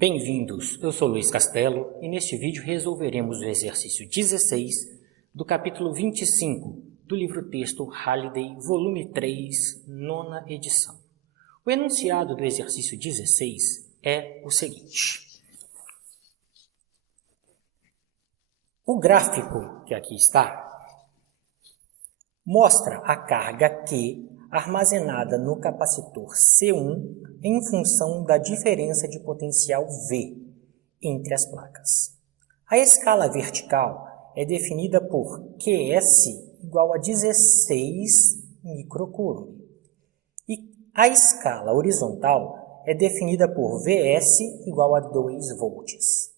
Bem-vindos, eu sou Luiz Castelo e neste vídeo resolveremos o exercício 16 do capítulo 25 do livro-texto Halliday, volume 3, nona edição. O enunciado do exercício 16 é o seguinte. O gráfico que aqui está mostra a carga Q armazenada no capacitor C1 em função da diferença de potencial V entre as placas. A escala vertical é definida por QS igual a 16 microcoulomb. E a escala horizontal é definida por VS igual a 2 volts.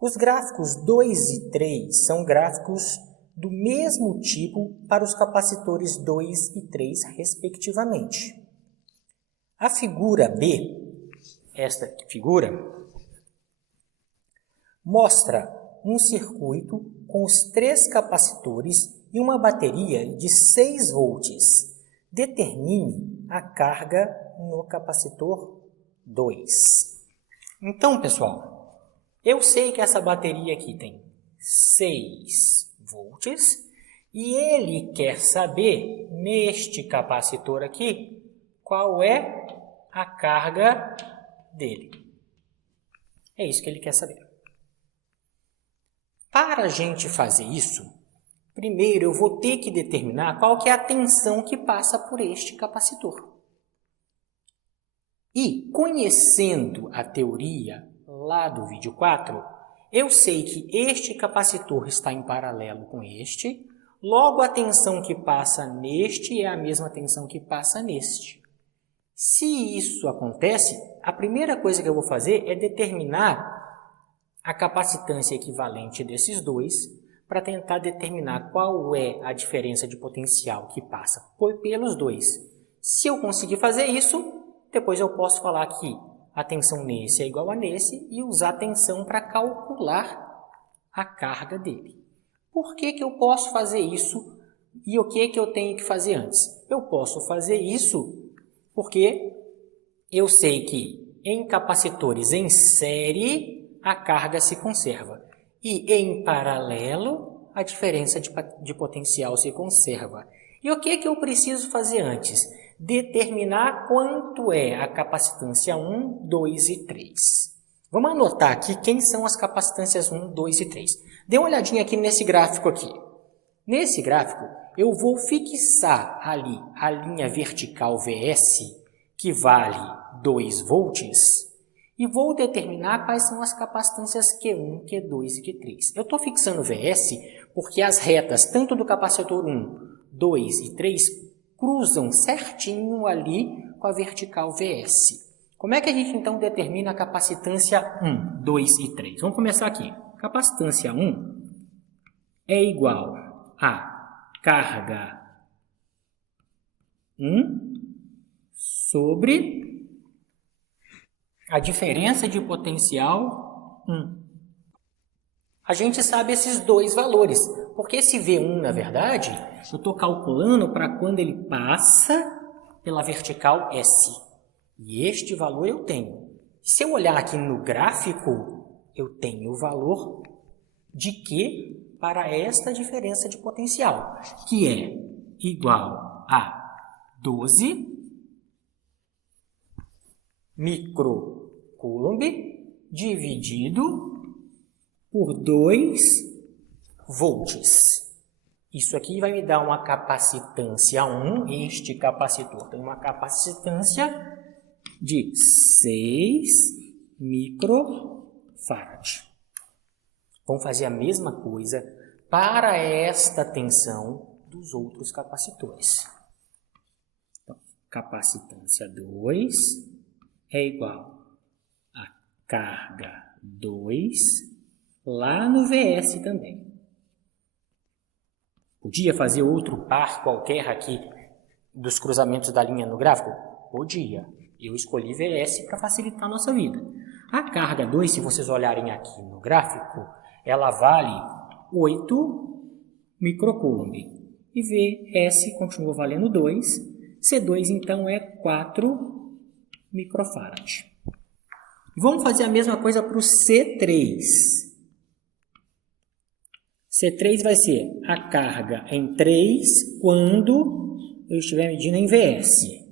Os gráficos 2 e 3 são gráficos do mesmo tipo para os capacitores 2 e 3, respectivamente. A figura B, esta figura, mostra um circuito com os 3 capacitores e uma bateria de 6 volts. Determine a carga no capacitor 2. Então, pessoal, eu sei que essa bateria aqui tem 6 volts e ele quer saber, neste capacitor aqui, qual é a carga dele. É isso que ele quer saber. Para a gente fazer isso, primeiro eu vou ter que determinar qual que é a tensão que passa por este capacitor. E, conhecendo a teoria lá do vídeo 4, eu sei que este capacitor está em paralelo com este, logo a tensão que passa neste é a mesma tensão que passa neste. Se isso acontece, a primeira coisa que eu vou fazer é determinar a capacitância equivalente desses dois para tentar determinar qual é a diferença de potencial que passa pelos dois. Se eu conseguir fazer isso, depois eu posso falar que a tensão nesse é igual a nesse e usar a tensão para calcular a carga dele. Por que eu posso fazer isso e o que eu tenho que fazer antes? Eu posso fazer isso porque eu sei que em capacitores em série a carga se conserva e em paralelo a diferença de potencial se conserva. E o que eu preciso fazer antes? Determinar quanto é a capacitância 1, 2 e 3. Vamos anotar aqui quem são as capacitâncias 1, 2 e 3. Dê uma olhadinha aqui nesse gráfico aqui. Nesse gráfico, eu vou fixar ali a linha vertical VS, que vale 2 volts, e vou determinar quais são as capacitâncias Q1, Q2 e Q3. Eu estou fixando VS porque as retas, tanto do capacitor 1, 2 e 3, cruzam certinho ali com a vertical VS. Como é que a gente então determina a capacitância 1, 2 e 3? Vamos começar aqui. Capacitância 1 é igual a carga 1 sobre a diferença de potencial 1. A gente sabe esses dois valores, porque esse V1, na verdade, eu estou calculando para quando ele passa pela vertical S. E este valor eu tenho. Se eu olhar aqui no gráfico, eu tenho o valor de Q para esta diferença de potencial, que é igual a 12 microcoulomb dividido por 2 volts. Isso aqui vai me dar uma capacitância 1, este capacitor tem uma capacitância de 6 microfarad. Vamos fazer a mesma coisa para esta tensão dos outros capacitores. Então, capacitância 2 é igual a carga 2 lá no VS também. Podia fazer outro par qualquer aqui dos cruzamentos da linha no gráfico? Podia. Eu escolhi VS para facilitar a nossa vida. A carga 2, se vocês olharem aqui no gráfico, ela vale 8 microcoulomb. E VS continua valendo 2. C2, então, é 4 microfarad. Vamos fazer a mesma coisa para o C3. C3 vai ser a carga em 3 quando eu estiver medindo em VS.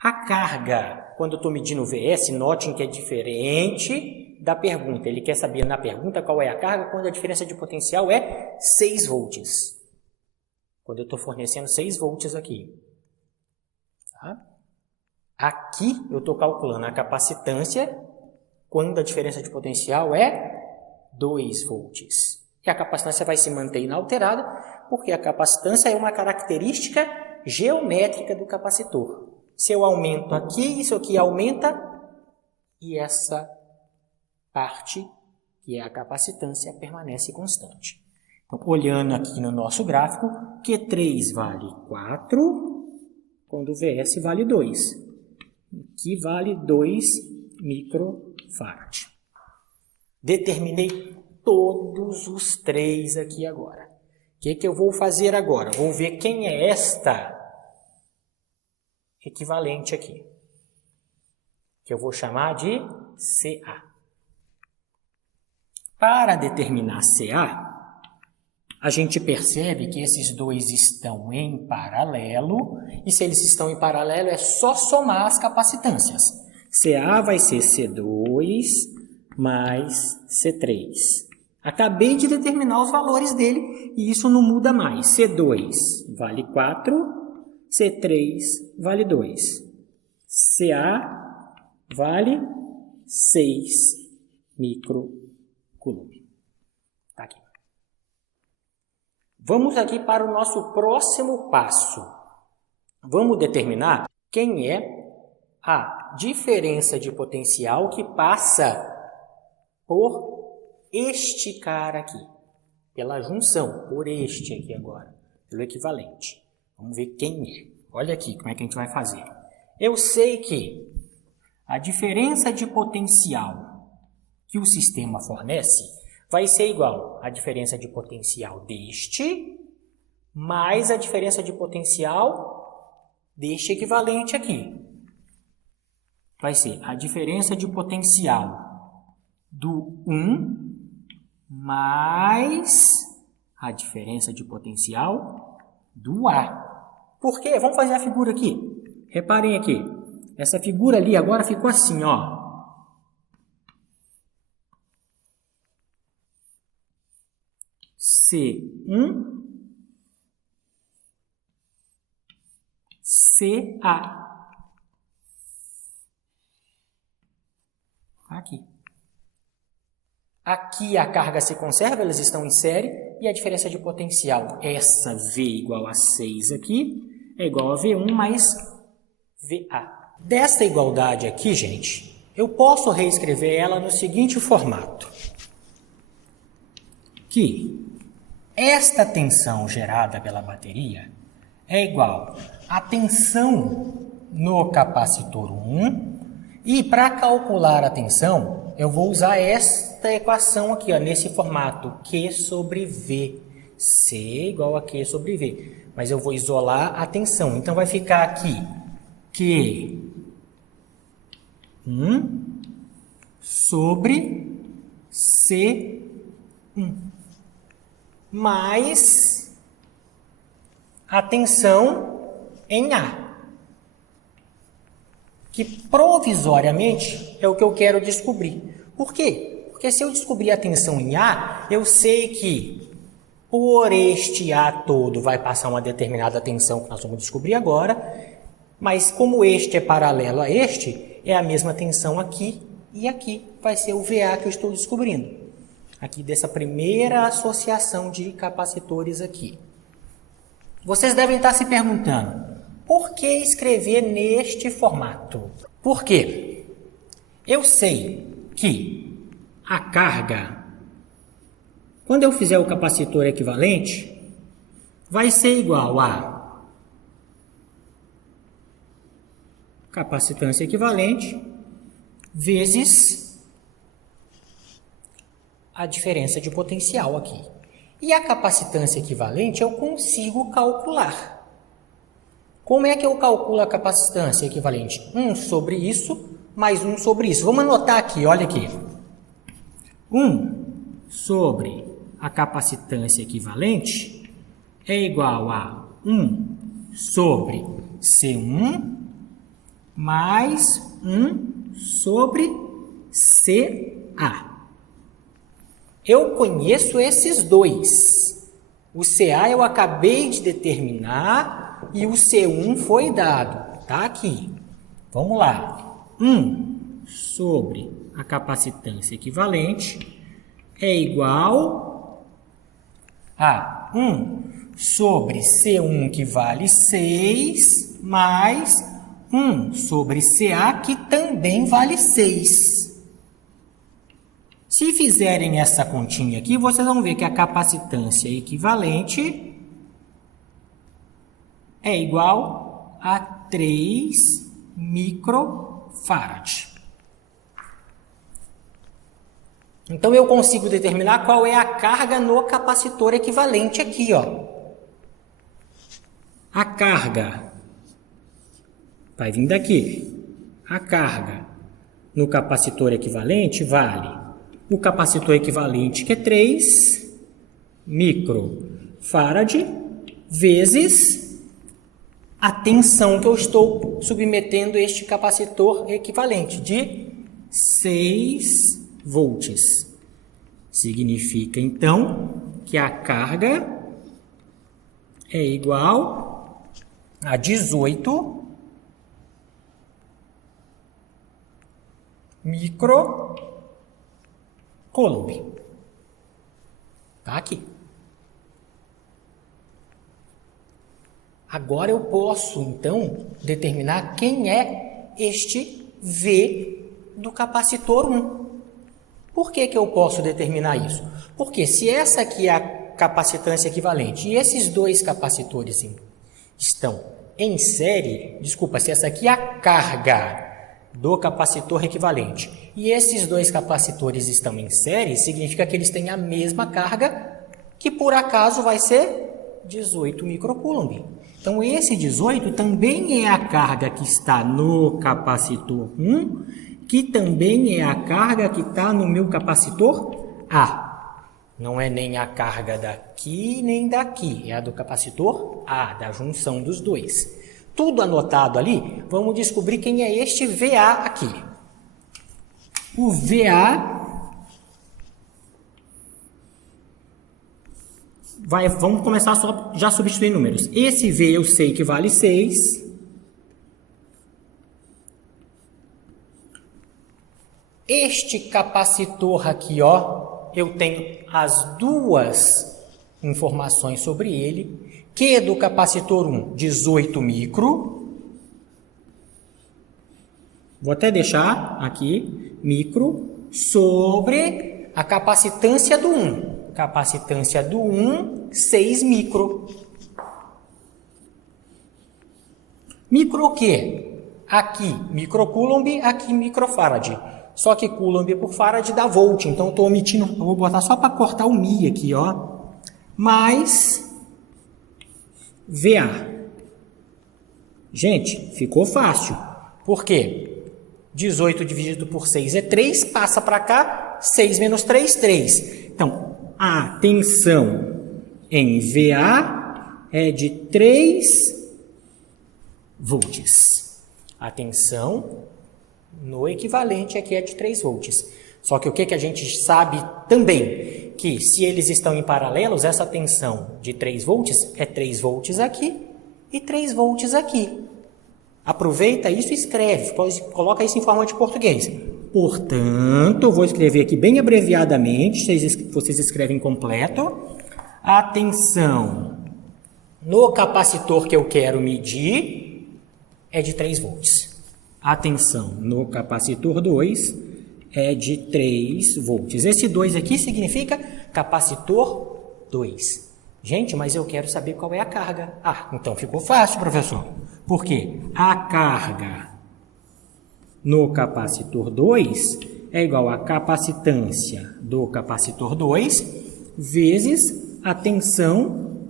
A carga, quando eu estou medindo VS, notem que é diferente da pergunta. Ele quer saber na pergunta qual é a carga quando a diferença de potencial é 6 volts. Quando eu estou fornecendo 6 volts aqui. Tá? Aqui eu estou calculando a capacitância quando a diferença de potencial é 2 volts. E a capacitância vai se manter inalterada, porque a capacitância é uma característica geométrica do capacitor. Se eu aumento aqui, isso aqui aumenta, e essa parte, que é a capacitância, permanece constante. Então, olhando aqui no nosso gráfico, Q3 vale 4, quando o VS vale 2. Aqui vale 2 microfarad. Determinei todos os 3 aqui agora. O que eu vou fazer agora? Vou ver quem é esta equivalente aqui, que eu vou chamar de CA. Para determinar CA, a gente percebe que esses dois estão em paralelo, e se eles estão em paralelo é só somar as capacitâncias. CA vai ser C2 mais C3. Acabei de determinar os valores dele e isso não muda mais. C2 vale 4, C3 vale 2. CA vale 6 microcoulomb. Tá aqui. Vamos aqui para o nosso próximo passo. Vamos determinar quem é a diferença de potencial que passa por este cara aqui, pela junção, por este aqui agora, pelo equivalente. Vamos ver quem é. Olha aqui como é que a gente vai fazer. Eu sei que a diferença de potencial que o sistema fornece vai ser igual à diferença de potencial deste mais a diferença de potencial deste equivalente aqui. Vai ser a diferença de potencial do 1 mais a diferença de potencial do A. Por quê? Vamos fazer a figura aqui. Reparem aqui. Essa figura ali agora ficou assim, ó. C1, CA. Aqui. Aqui a carga se conserva, elas estão em série, e a diferença de potencial, essa V igual a 6 aqui, é igual a V1 mais VA. Desta igualdade aqui, gente, eu posso reescrever ela no seguinte formato. Que esta tensão gerada pela bateria é igual à tensão no capacitor 1, e para calcular a tensão, eu vou usar esta equação aqui, ó, nesse formato, Q sobre V. C igual a Q sobre V. Mas eu vou isolar a tensão. Então, vai ficar aqui Q1 sobre C1 mais a tensão em A, que provisoriamente é o que eu quero descobrir. Por quê? Porque se eu descobrir a tensão em A, eu sei que por este A todo vai passar uma determinada tensão que nós vamos descobrir agora, mas como este é paralelo a este, é a mesma tensão aqui e aqui vai ser o VA que eu estou descobrindo. Aqui dessa primeira associação de capacitores aqui. Vocês devem estar se perguntando, por que escrever neste formato? Por quê? Eu sei que a carga, quando eu fizer o capacitor equivalente, vai ser igual a capacitância equivalente vezes a diferença de potencial aqui. E a capacitância equivalente eu consigo calcular. Como é que eu calculo a capacitância equivalente? 1 sobre isso mais 1 sobre isso. Vamos anotar aqui, olha aqui. 1 sobre a capacitância equivalente é igual a 1 sobre C1 mais 1 sobre CA. Eu conheço esses dois. O CA eu acabei de determinar e o C1 foi dado. Está aqui. Vamos lá. 1 sobre a capacitância equivalente é igual a 1 sobre C1 que vale 6 mais 1 sobre CA que também vale 6. Se fizerem essa continha aqui, vocês vão ver que a capacitância equivalente é igual a 3 microfarad. Então, eu consigo determinar qual é a carga no capacitor equivalente aqui, ó. A carga vai vir daqui. A carga no capacitor equivalente vale o capacitor equivalente, que é 3 microfarad, vezes a tensão que eu estou submetendo este capacitor equivalente, de 6 volts. Significa, então, que a carga é igual a 18 microcoulomb. Está aqui. Agora eu posso, então, determinar quem é este V do capacitor 1. Por que que eu posso determinar isso? Porque se essa aqui é a capacitância equivalente e esses dois capacitores estão em série, se essa aqui é a carga do capacitor equivalente e esses dois capacitores estão em série, significa que eles têm a mesma carga, que por acaso vai ser 18 microcoulomb. Então, esse 18 também é a carga que está no capacitor 1, que também é a carga que está no meu capacitor A. Não é nem a carga daqui nem daqui, é a do capacitor A, da junção dos dois. Tudo anotado ali, vamos descobrir quem é este VA aqui. O VA, vamos começar só já substituir números. Esse V eu sei que vale 6. Este capacitor aqui, ó, eu tenho as duas informações sobre ele, que do capacitor 1, 18 micro. Vou até deixar aqui, micro, sobre a capacitância do 1. Capacitância do 1, 6 micro. Micro o quê? Aqui, microcoulomb, aqui, microfarad. Só que coulomb por farad dá volt, então eu estou omitindo, eu vou botar só para cortar o mi aqui, ó. Mais VA. Gente, ficou fácil. Por quê? 18 dividido por 6 é 3, passa para cá, 6 menos 3, 3. Então, a tensão em VA é de 3 volts. A tensão no equivalente aqui é de 3 volts. Só que o que a gente sabe também? Que se eles estão em paralelos, essa tensão de 3 volts é 3 volts aqui e 3 volts aqui. Aproveita isso e escreve, coloca isso em forma de português. Portanto, eu vou escrever aqui bem abreviadamente, vocês escrevem completo. A tensão no capacitor que eu quero medir é de 3 volts. A tensão no capacitor 2 é de 3 volts. Esse 2 aqui significa capacitor 2. Gente, mas eu quero saber qual é a carga. Ah, então ficou fácil, professor. Por quê? A carga no capacitor 2 é igual à capacitância do capacitor 2 vezes a tensão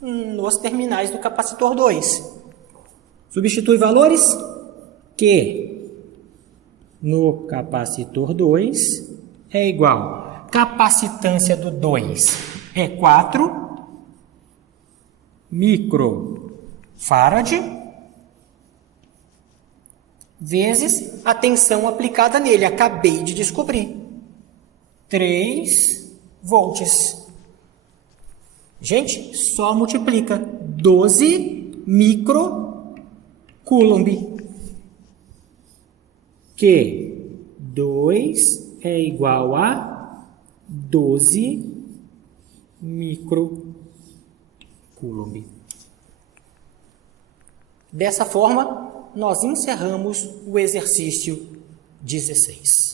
nos terminais do capacitor 2. Substitui valores? Que no capacitor 2 é igual. Capacitância do 2 é 4 microfarad vezes a tensão aplicada nele. Acabei de descobrir. 3 volts. Gente, só multiplica. 12 microcoulomb. Que 2 é igual a 12 microcoulomb. Dessa forma, nós encerramos o exercício 16.